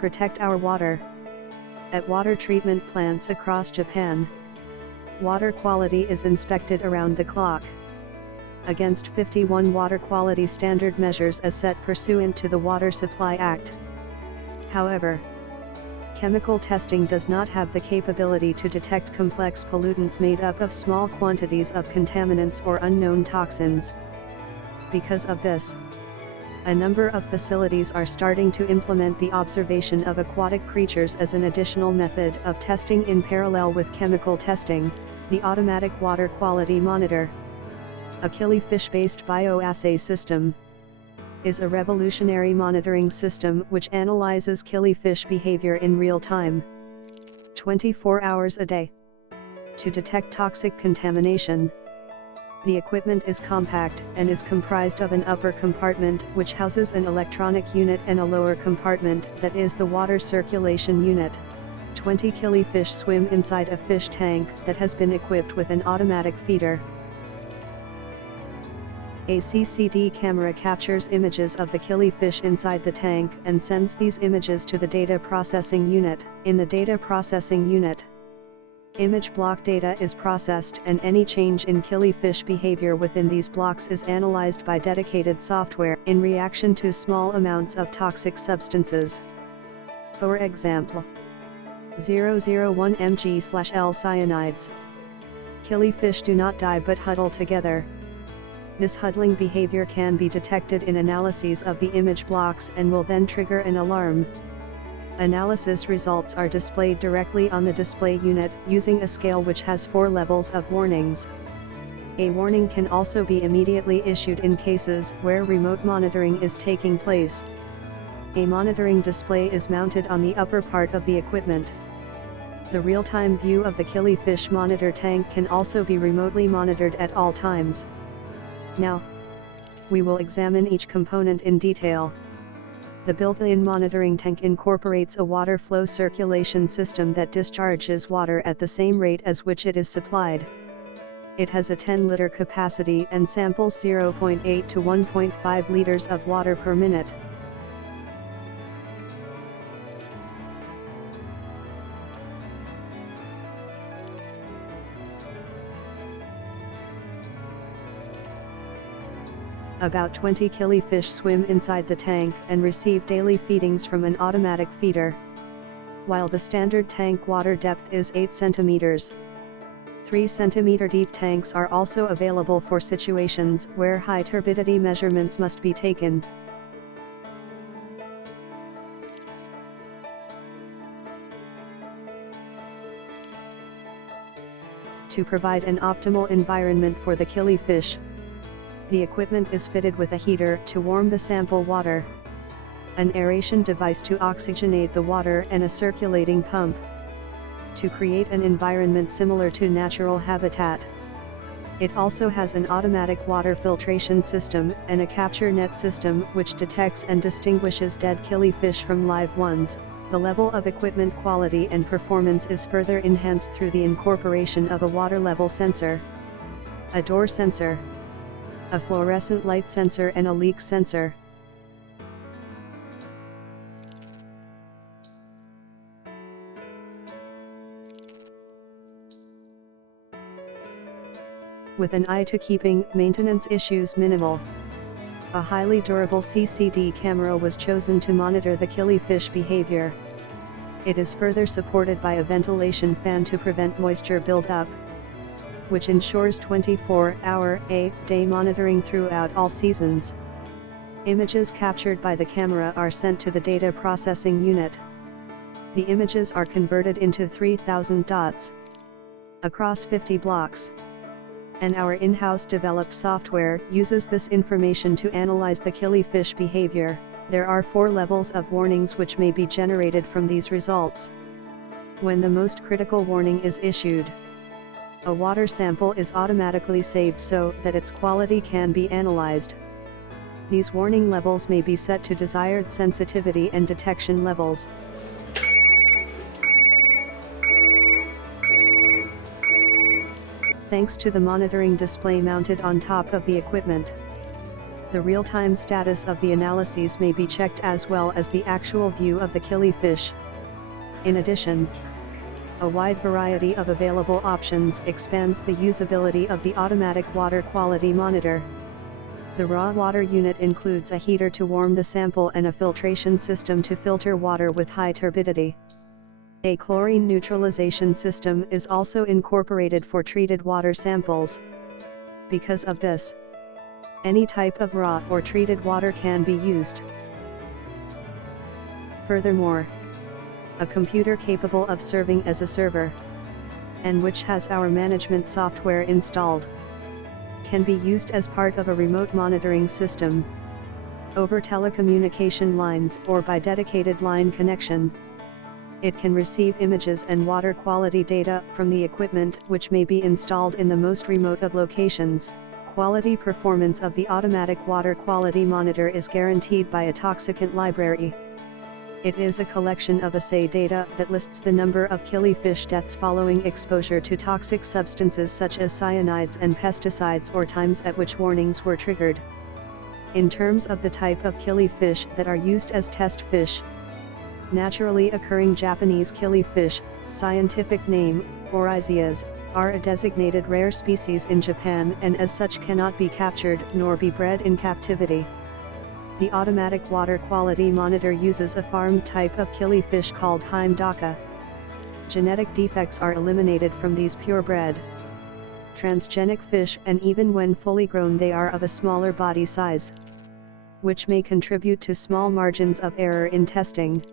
protect our water. At water treatment plants across Japan, water quality is inspected around the clock, against 51 water quality standard measures as set pursuant to the Water Supply Act. However, chemical testing does not have the capability to detect complex pollutants made up of small quantities of contaminants or unknown toxins. Because of this, a number of facilities are starting to implement the observation of aquatic creatures as an additional method of testing in parallel with chemical testing. The Automatic Water Quality Monitor, a killifish-based bioassay system, is a revolutionary monitoring system which analyzes killifish behavior in real time, 24 hours a day, to detect toxic contamination. The equipment is compact and is comprised of an upper compartment which houses an electronic unit and a lower compartment that is the water circulation unit. 20 killifish swim inside a fish tank that has been equipped with an automatic feeder. A CCD camera captures images of the killifish inside the tank and sends these images to the data processing unit. In the data processing unit, image block data is processed and any change in killifish behavior within these blocks is analyzed by dedicated software in reaction to small amounts of toxic substances. For example, 001 mg/L cyanides. Killifish do not die but huddle together. This huddling behavior can be detected in analyses of the image blocks and will then trigger an alarm. Analysis results are displayed directly on the display unit using a scale which has 4 levels of warnings. A warning can also be immediately issued in cases where remote monitoring is taking place. A monitoring display is mounted on the upper part of the equipment. The real-time view of the killifish monitor tank can also be remotely monitored at all times. Now, we will examine each component in detail. The built-in monitoring tank incorporates a water flow circulation system that discharges water at the same rate as which it is supplied. It has a 10-liter capacity and samples 0.8 to 1.5 liters of water per minute. About 20 killifish swim inside the tank and receive daily feedings from an automatic feeder. While the standard tank water depth is 8 centimeters. 3 centimeter deep tanks are also available for situations where high turbidity measurements must be taken. To provide an optimal environment for the killifish, the equipment is fitted with a heater to warm the sample water, an aeration device to oxygenate the water and a circulating pump to create an environment similar to natural habitat. It also has an automatic water filtration system and a capture net system which detects and distinguishes dead killifish from live ones. The level of equipment quality and performance is further enhanced through the incorporation of a water level sensor, a door sensor, a fluorescent light sensor and a leak sensor. With an eye to keeping maintenance issues minimal, a highly durable CCD camera was chosen to monitor the killifish behavior. It is further supported by a ventilation fan to prevent moisture buildup, which ensures 24-hour-a-day monitoring throughout all seasons. Images captured by the camera are sent to the data processing unit. The images are converted into 3,000 dots across 50 blocks. And our in-house developed software uses this information to analyze the killifish behavior. There are 4 levels of warnings which may be generated from these results. When the most critical warning is issued, a water sample is automatically saved so that its quality can be analyzed. These warning levels may be set to desired sensitivity and detection levels. Thanks to the monitoring display mounted on top of the equipment, The real-time status of the analyses may be checked as well as the actual view of the killifish. In addition, a wide variety of available options expands the usability of the automatic water quality monitor. The raw water unit includes a heater to warm the sample and a filtration system to filter water with high turbidity. A chlorine neutralization system is also incorporated for treated water samples. Because of this, any type of raw or treated water can be used. Furthermore, a computer capable of serving as a server, and which has our management software installed, can be used as part of a remote monitoring system, over telecommunication lines or by dedicated line connection. It can receive images and water quality data from the equipment which may be installed in the most remote of locations. Quality performance of the automatic water quality monitor is guaranteed by a toxicant library. It is a collection of assay data that lists the number of killifish deaths following exposure to toxic substances such as cyanides and pesticides, or times at which warnings were triggered. In terms of the type of killifish that are used as test fish, naturally occurring Japanese killifish, scientific name, Oryzias, are a designated rare species in Japan and as such cannot be captured nor be bred in captivity. The automatic water quality monitor uses a farmed type of killifish called Hime-Daka. Genetic defects are eliminated from these purebred transgenic fish, and even when fully grown they are of a smaller body size, which may contribute to small margins of error in testing.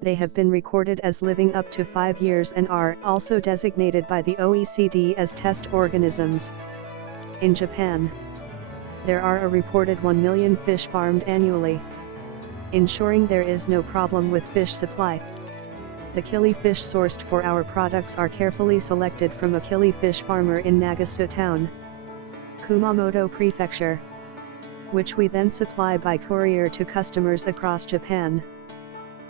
They have been recorded as living up to 5 years and are also designated by the OECD as test organisms. In Japan, there are a reported 1 million fish farmed annually, ensuring there is no problem with fish supply. The killifish sourced for our products are carefully selected from a killifish farmer in Nagasu Town, Kumamoto Prefecture, which we then supply by courier to customers across Japan.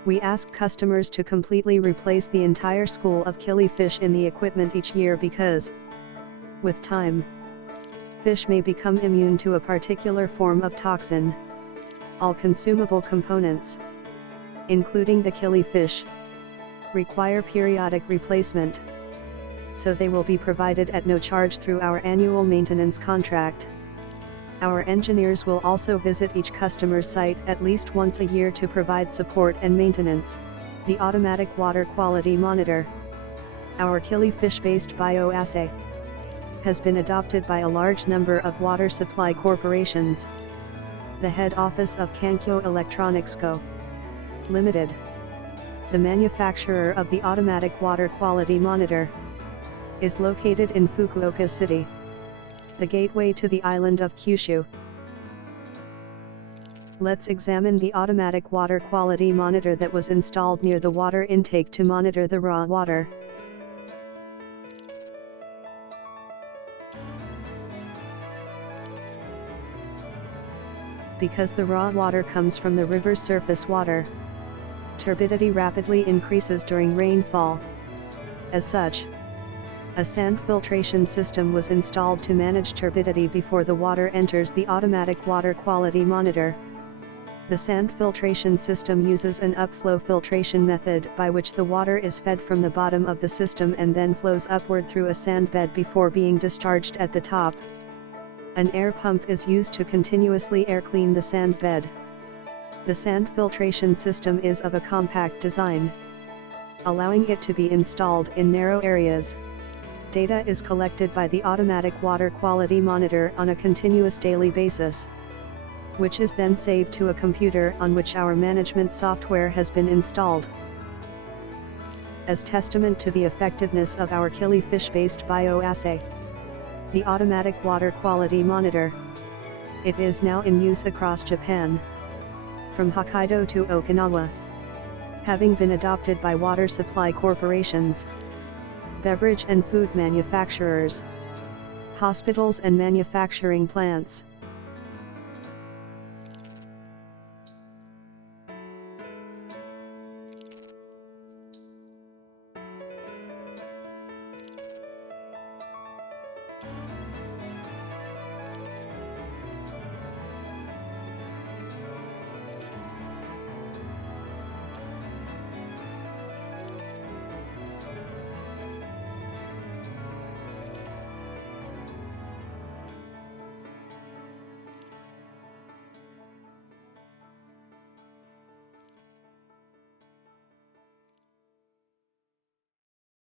We ask customers to completely replace the entire school of killifish in the equipment each year because, with time, fish may become immune to a particular form of toxin. All consumable components, including the killifish, require periodic replacement, so they will be provided at no charge through our annual maintenance contract. Our engineers will also visit each customer's site at least once a year to provide support and maintenance. The automatic water quality monitor, our killifish-based bioassay, has been adopted by a large number of water supply corporations. The head office of Kankyo Electronics Co. Limited, the manufacturer of the automatic water quality monitor, is located in Fukuoka City, the gateway to the island of Kyushu. Let's examine the automatic water quality monitor that was installed near the water intake to monitor the raw water. Because the raw water comes from the river's surface water, turbidity rapidly increases during rainfall. As such, a sand filtration system was installed to manage turbidity before the water enters the automatic water quality monitor. The sand filtration system uses an upflow filtration method by which the water is fed from the bottom of the system and then flows upward through a sand bed before being discharged at the top. An air pump is used to continuously air clean the sand bed. The sand filtration system is of a compact design, allowing it to be installed in narrow areas. Data is collected by the automatic water quality monitor on a continuous daily basis, which is then saved to a computer on which our management software has been installed. As testament to the effectiveness of our killifish-based bioassay, the automatic water quality monitor, it is now in use across Japan, from Hokkaido to Okinawa, having been adopted by water supply corporations, beverage and food manufacturers, hospitals and manufacturing plants.